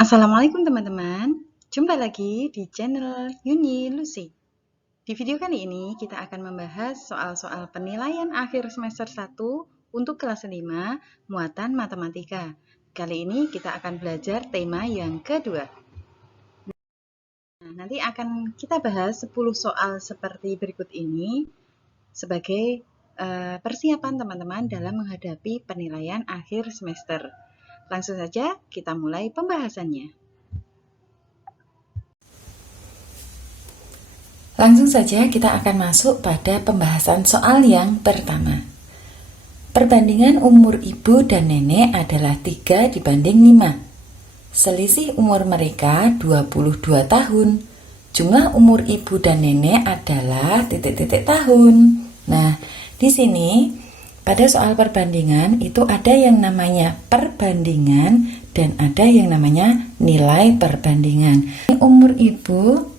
Assalamualaikum teman-teman, jumpa lagi di channel Yuni Lucy. Di video kali ini kita akan membahas soal-soal penilaian akhir semester 1 untuk kelas 5 muatan matematika. Kali ini kita akan belajar tema yang kedua. Nah, nanti akan kita bahas 10 soal seperti berikut ini sebagai persiapan teman-teman dalam menghadapi penilaian akhir semester. Langsung saja kita mulai pembahasannya. Langsung saja kita akan masuk pada pembahasan soal yang pertama. Perbandingan umur ibu dan nenek adalah 3 dibanding 5. Selisih umur mereka 22 tahun. Jumlah umur ibu dan nenek adalah titik-titik tahun. Nah, di sini pada soal perbandingan itu ada yang namanya perbandingan dan ada yang namanya nilai perbandingan. Umur ibu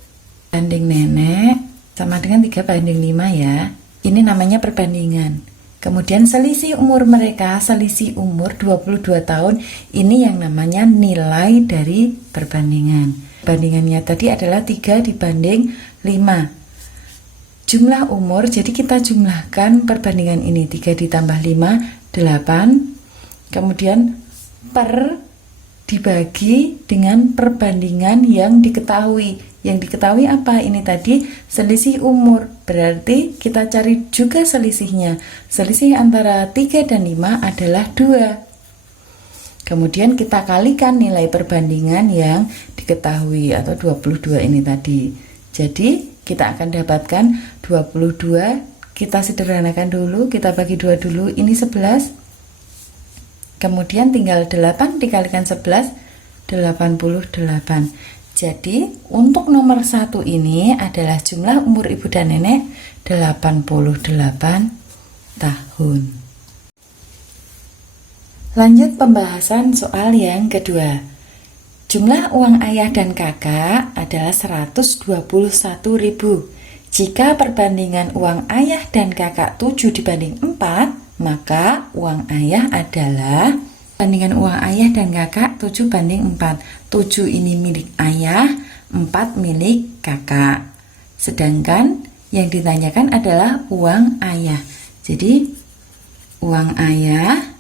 banding nenek sama dengan 3 banding 5 ya. Ini namanya perbandingan. Kemudian selisih umur mereka, selisih umur 22 tahun, ini yang namanya nilai dari perbandingan. Perbandingannya tadi adalah 3 dibanding 5. Jumlah umur, jadi kita jumlahkan perbandingan ini. 3 ditambah 5, 8. Kemudian per dibagi dengan perbandingan yang diketahui. Yang diketahui apa? Ini tadi selisih umur. Berarti kita cari juga selisihnya. Selisih antara 3 dan 5 adalah 2. Kemudian kita kalikan nilai perbandingan yang diketahui atau 22 ini tadi. Jadi kita akan dapatkan 22. Kita sederhanakan dulu. Kita bagi 2 dulu. Ini 11. Kemudian tinggal 8 dikalikan 11, 88. Jadi untuk nomor 1 ini adalah jumlah umur ibu dan nenek 88 tahun. Lanjut pembahasan soal yang kedua. Jumlah uang ayah dan kakak adalah 121.000. Jika perbandingan uang ayah dan kakak 7 dibanding 4, maka uang ayah adalah perbandingan uang ayah dan kakak 7 banding 4. 7 ini milik ayah, 4 milik kakak. Sedangkan yang ditanyakan adalah uang ayah. Jadi uang ayah,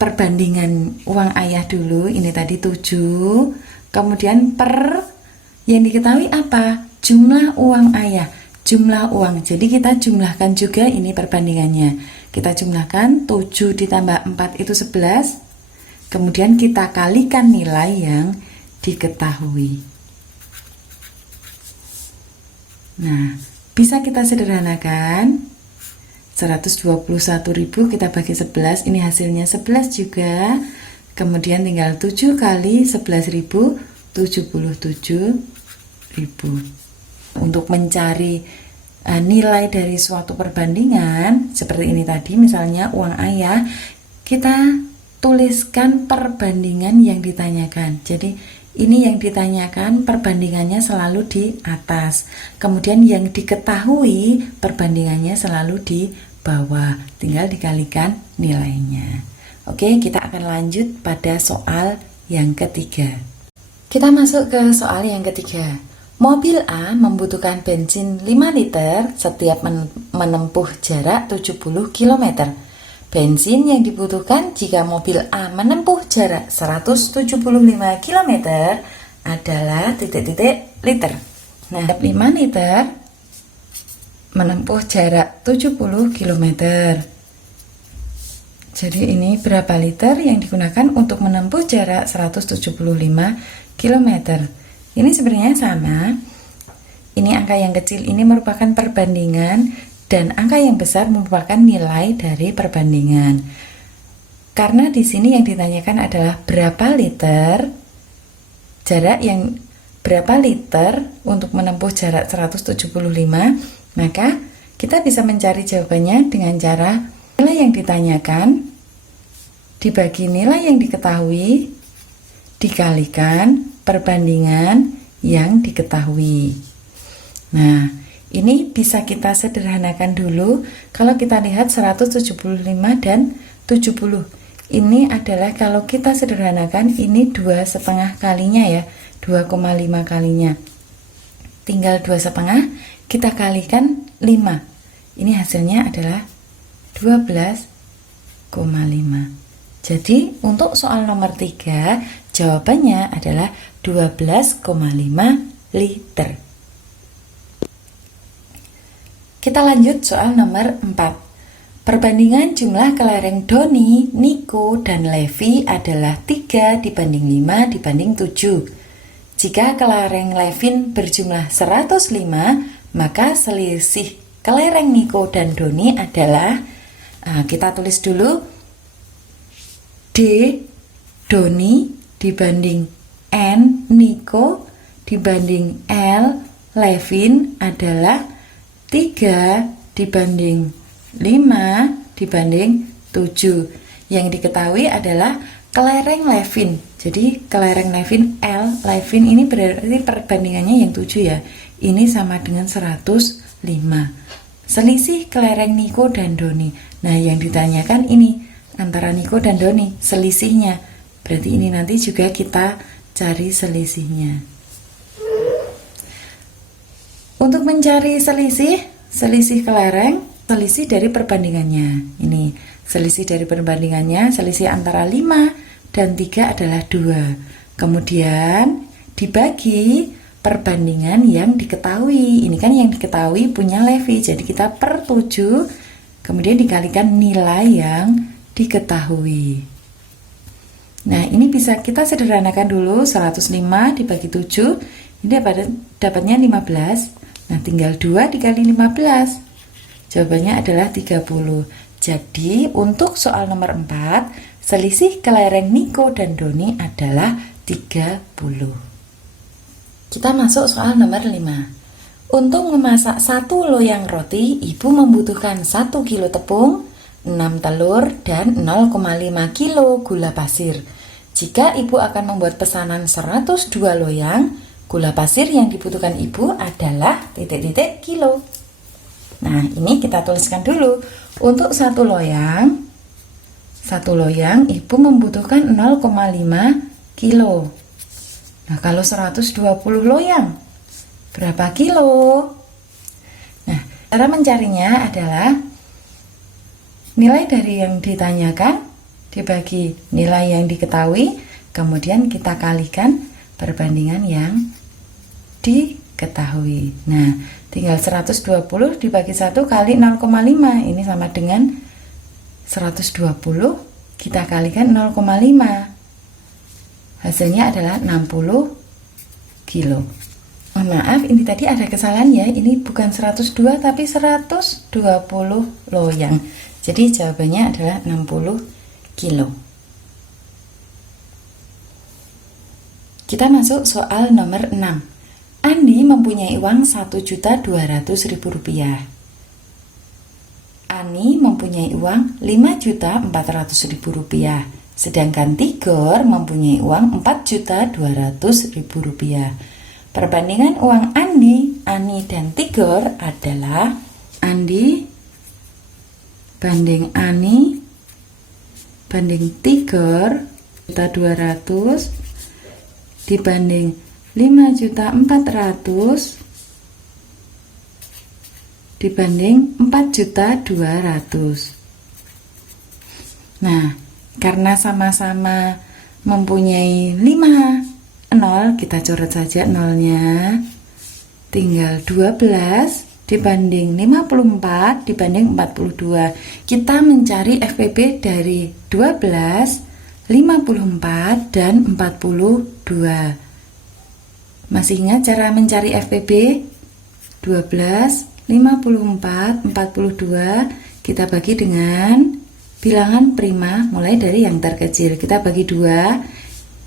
perbandingan uang ayah dulu, ini tadi 7. Kemudian per yang diketahui apa? Jumlah uang ayah. Jumlah uang, jadi kita jumlahkan juga ini perbandingannya. Kita jumlahkan 7 ditambah 4 itu 11. Kemudian kita kalikan nilai yang diketahui. Nah, bisa kita sederhanakan. 121.000 kita bagi 11, ini hasilnya 11 juga. Kemudian tinggal 7 kali 11.000, 77.000. Untuk mencari nilai dari suatu perbandingan seperti ini tadi, misalnya uang ayah, kita tuliskan perbandingan yang ditanyakan. Jadi ini yang ditanyakan perbandingannya selalu di atas, kemudian yang diketahui perbandingannya selalu di bawah, tinggal dikalikan nilainya. Oke, kita akan lanjut pada soal yang ketiga. Kita masuk ke soal yang ketiga. Mobil A membutuhkan bensin 5 liter setiap menempuh jarak 70 km. Bensin yang dibutuhkan jika mobil A menempuh jarak 175 km adalah titik-titik liter. Nah, 5 liter menempuh jarak 70 km. Jadi ini berapa liter yang digunakan untuk menempuh jarak 175 km. Ini sebenarnya sama. Ini angka yang kecil ini merupakan perbandingan dan angka yang besar merupakan nilai dari perbandingan. Karena di sini yang ditanyakan adalah berapa liter untuk menempuh jarak 175, maka kita bisa mencari jawabannya dengan cara nilai yang ditanyakan dibagi nilai yang diketahui dikalikan perbandingan yang diketahui. Nah, ini bisa kita sederhanakan dulu. Kalau kita lihat 175 dan 70, Ini adalah kalau kita sederhanakan, ini 2,5 kalinya ya, 2,5 kalinya. Tinggal 2,5 kita kalikan 5. Ini hasilnya adalah 12,5. Jadi untuk soal nomor 3, jawabannya adalah 12,5 liter. Kita lanjut soal nomor 4. Perbandingan jumlah kelereng Doni, Niko, dan Levi adalah 3 dibanding 5 dibanding 7. Jika kelereng Levin berjumlah 105, maka selisih kelereng Niko dan Doni adalah, kita tulis dulu, D Doni dibanding N Niko dibanding L Levin adalah 3 dibanding 5 dibanding 7. Yang diketahui adalah kelereng Levin. Jadi kelereng Levin L Levin ini berarti perbandingannya yang 7 ya. Ini sama dengan 105. Selisih kelereng Niko dan Doni. Nah, yang ditanyakan ini antara Niko dan Doni, selisihnya. Berarti ini nanti juga kita cari selisihnya. Untuk mencari selisih kelereng, selisih dari perbandingannya. Ini selisih dari perbandingannya, selisih antara 5 dan 3 adalah 2. Kemudian dibagi perbandingan yang diketahui. Ini kan yang diketahui punya Levi. Jadi kita per 7, kemudian dikalikan nilai yang diketahui. Nah, ini bisa kita sederhanakan dulu. 105 dibagi 7, ini dapatnya 15. Nah, tinggal 2 dikali 15. Jawabannya adalah 30. Jadi, untuk soal nomor 4, selisih kelereng Niko dan Doni adalah 30. Kita masuk soal nomor 5. Untuk memasak 1 loyang roti, ibu membutuhkan 1 kilo tepung, 6 telur, dan 0,5 kilo gula pasir. Jika ibu akan membuat pesanan 102 loyang, gula pasir yang dibutuhkan ibu adalah titik-titik kilo. Nah, ini kita tuliskan dulu. Untuk 1 loyang ibu membutuhkan 0,5 kilo. Nah, kalau 120 loyang, berapa kilo? Nah, cara mencarinya adalah nilai dari yang ditanyakan dibagi nilai yang diketahui, kemudian kita kalikan perbandingan yang diketahui. Nah, tinggal 120 dibagi 1 kali 0,5. Ini sama dengan 120 kita kalikan 0,5. Hasilnya adalah 60 kilo. Oh, maaf, ini tadi ada kesalahan ya. Ini bukan 102 tapi 120 loyang. Jadi jawabannya adalah 60 kilo. Kita masuk soal nomor 6. Andi mempunyai uang Rp1.200.000. Ani mempunyai uang Rp5.400.000. Sedangkan Tigor mempunyai uang Rp4.200.000. Perbandingan uang Andi, Ani, dan Tigor adalah Andi banding Ani banding Tigor 200 dibanding 5.400.000 dibanding 4.200.000. Nah, karena sama-sama mempunyai 5 nol, kita coret saja nolnya. Tinggal 12 dibanding 54 dibanding 42. Kita mencari FPB dari 12, 54, dan 42. Masih ingat cara mencari FPB? 12, 54, 42 kita bagi dengan bilangan prima mulai dari yang terkecil. Kita bagi 2,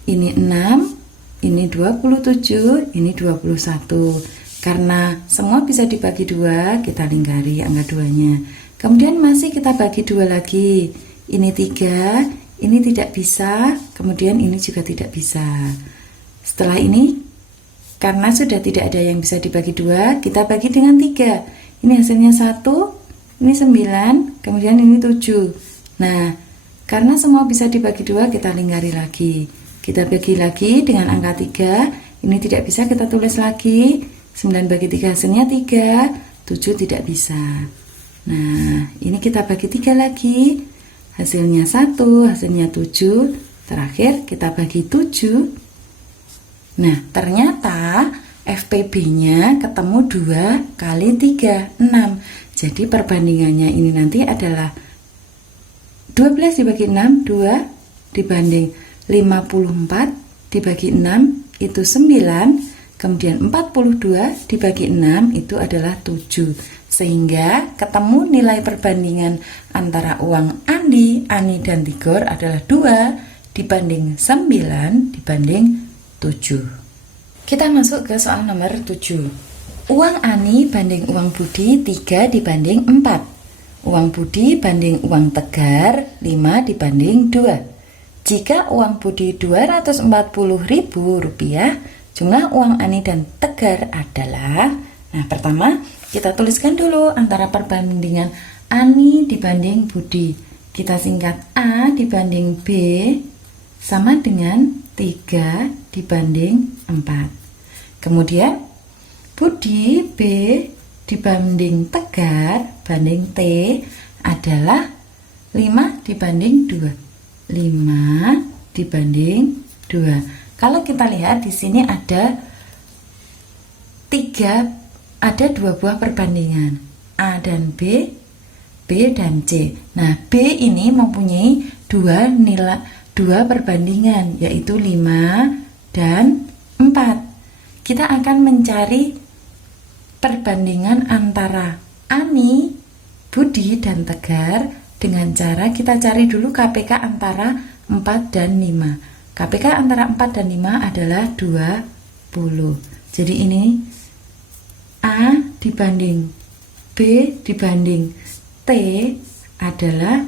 ini 6, ini 27, ini 21. Karena semua bisa dibagi 2, kita lingkari angka 2-nya. Kemudian masih kita bagi 2 lagi. Ini 3, ini tidak bisa, kemudian ini juga tidak bisa. Setelah ini, karena sudah tidak ada yang bisa dibagi 2, kita bagi dengan 3. Ini hasilnya 1, ini 9, kemudian ini 7. Nah, Karena semua bisa dibagi 2, kita lingkari lagi. Kita bagi lagi dengan angka 3. Ini tidak bisa kita tulis lagi. 9 bagi 3 hasilnya 3. 7 tidak bisa. Nah, ini kita bagi 3 lagi. Hasilnya 1, hasilnya 7. Terakhir kita bagi 7. Nah, ternyata FPB-nya ketemu 2 kali 3, 6. Jadi perbandingannya ini nanti adalah 12 dibagi 6, 2 dibanding 54 dibagi 6 itu 9, kemudian 42 dibagi 6 itu adalah 7. Sehingga ketemu nilai perbandingan antara uang Andi, Ani, dan Tigor adalah 2 dibanding 9 dibanding 7. Kita masuk ke soal nomor 7. Uang Ani banding uang Budi 3 dibanding 4. Uang Budi banding uang Tegar 5 dibanding 2. Jika uang Budi Rp240.000, jumlah uang Ani dan Tegar adalah. Nah, pertama kita tuliskan dulu antara perbandingan Ani dibanding Budi. Kita singkat A dibanding B sama dengan 3 dibanding 4. Kemudian Budi B dibanding Tegar banding T adalah 5 dibanding 2. 5 dibanding 2. Kalau kita lihat di sini ada 2 buah perbandingan, A dan B, B dan C. Nah, B ini mempunyai 2 perbandingan, yaitu 5 dan 4. Kita akan mencari perbandingan antara Ani, Budi, dan Tegar dengan cara kita cari dulu KPK antara 4 dan 5. KPK antara 4 dan 5 adalah 20. Jadi ini A dibanding B dibanding T adalah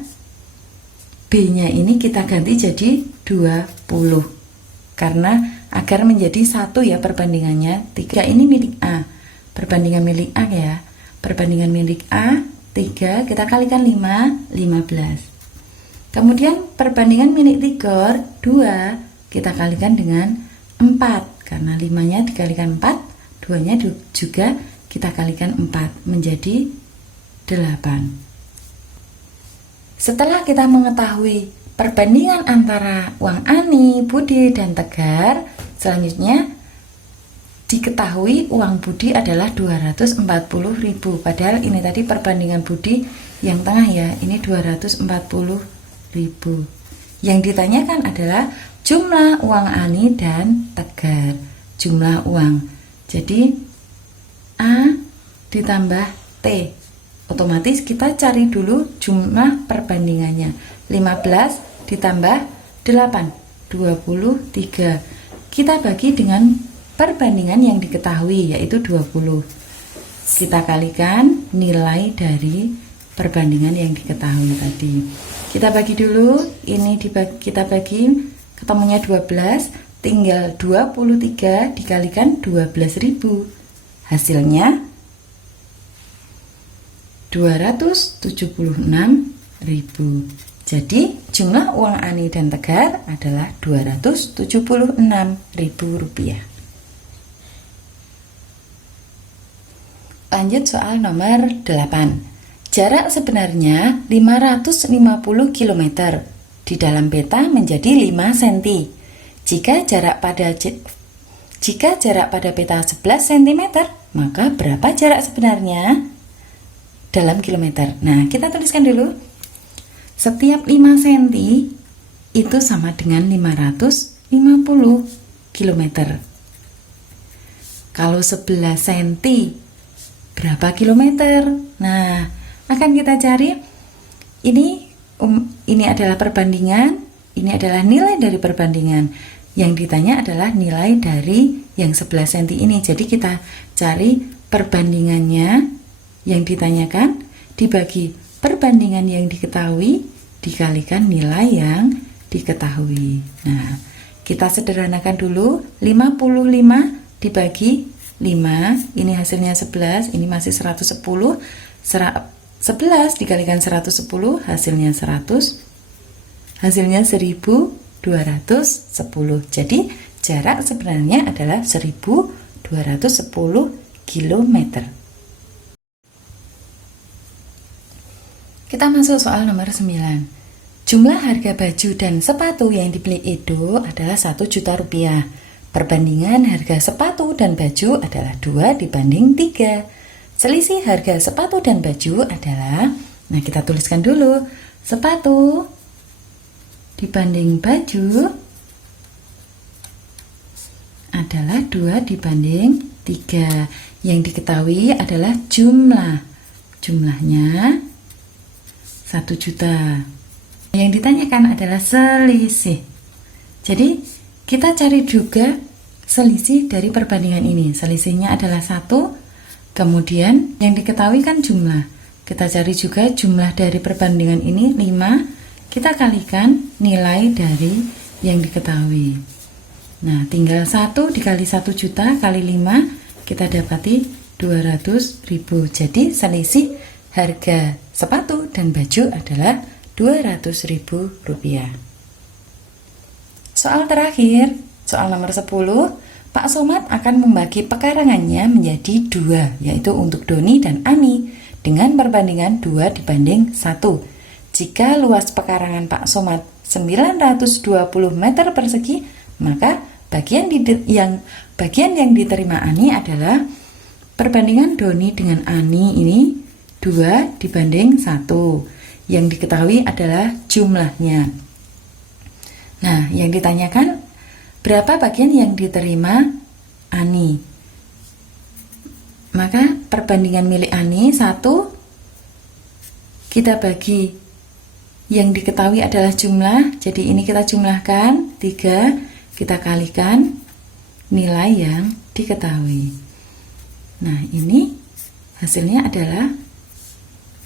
B-nya ini kita ganti jadi 20. Karena agar menjadi 1 ya perbandingannya. 3 ini milik A. Perbandingan milik A ya. Perbandingan milik A 3 kita kalikan 5, 15. Kemudian perbandingan milik Tigor 2 kita kalikan dengan 4. Karena 5-nya dikalikan 4, 2-nya juga kita kalikan 4 menjadi 8. Setelah kita mengetahui perbandingan antara uang Ani, Budi, dan Tegar, selanjutnya diketahui uang Budi adalah 240.000. Padahal ini tadi perbandingan Budi yang tengah ya, ini 240.000. Yang ditanyakan adalah jumlah uang Ani dan Tegar. Jumlah uang. Jadi A ditambah T. Otomatis kita cari dulu jumlah perbandingannya. 15 ditambah 8, 23. Kita bagi dengan perbandingan yang diketahui yaitu 20. Kita kalikan nilai dari perbandingan yang diketahui tadi. Kita bagi dulu, ini kita bagi ketemunya 12, tinggal 23 dikalikan 12.000. Hasilnya 276.000. Jadi jumlah uang Ani dan Tegar adalah 276.000 rupiah. Lanjut soal nomor 8. Jarak sebenarnya 550 km. Di dalam peta menjadi 5 cm. Jika jarak pada peta 11 cm, maka berapa jarak sebenarnya dalam kilometer? Nah, kita tuliskan dulu. Setiap 5 cm itu sama dengan 550 km. Kalau 11 cm berapa kilometer? Nah, akan kita cari. Ini adalah perbandingan, ini adalah nilai dari perbandingan. Yang ditanya adalah nilai dari yang 11 cm ini. Jadi kita cari perbandingannya yang ditanyakan dibagi perbandingan yang diketahui dikalikan nilai yang diketahui. Nah, kita sederhanakan dulu. 55 dibagi 5, ini hasilnya 11, ini masih 110. 11 dikalikan 110 hasilnya 100. Hasilnya 1210. Jadi jarak sebenarnya adalah 1210 km. Kita masuk soal nomor 9. Jumlah harga baju dan sepatu yang dibeli Edo adalah 1 juta rupiah. Perbandingan harga sepatu dan baju adalah 2 dibanding 3. Selisih harga sepatu dan baju adalah, nah kita tuliskan dulu, sepatu dibanding baju adalah 2 dibanding 3. Yang diketahui adalah jumlahnya 1 juta. Yang ditanyakan adalah selisih. Jadi kita cari juga selisih dari perbandingan ini. Selisihnya adalah 1, kemudian yang diketahui kan jumlah. Kita cari juga jumlah dari perbandingan ini 5. Kita kalikan nilai dari yang diketahui. Nah, tinggal 1 dikali 1 juta kali 5, kita dapati 200.000. Jadi selisih harga sepatu dan baju adalah 200.000 rupiah. Soal terakhir, soal nomor 10, Pak Somad akan membagi pekarangannya menjadi 2, yaitu untuk Doni dan Ani, dengan perbandingan 2 dibanding 1. Jika luas pekarangan Pak Somad 920 meter persegi, maka bagian yang diterima Ani adalah perbandingan Doni dengan Ani ini 2 dibanding 1. Yang diketahui adalah jumlahnya. Nah, yang ditanyakan berapa bagian yang diterima Ani. Maka perbandingan milik Ani 1, kita bagi yang diketahui adalah jumlah, jadi ini kita jumlahkan 3, kita kalikan nilai yang diketahui. Nah, ini hasilnya adalah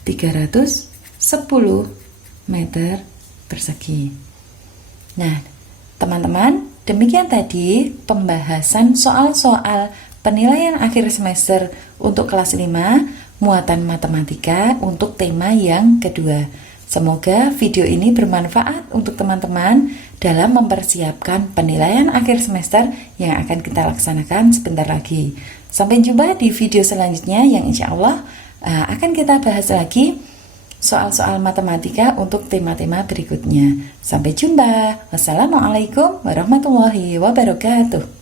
310 meter persegi. Nah, teman-teman, demikian tadi pembahasan soal-soal penilaian akhir semester untuk kelas 5 muatan matematika untuk tema yang kedua. Semoga video ini bermanfaat untuk teman-teman dalam mempersiapkan penilaian akhir semester yang akan kita laksanakan sebentar lagi. Sampai jumpa di video selanjutnya yang insya Allah akan kita bahas lagi soal-soal matematika untuk tema-tema berikutnya. Sampai jumpa. Wassalamualaikum warahmatullahi wabarakatuh.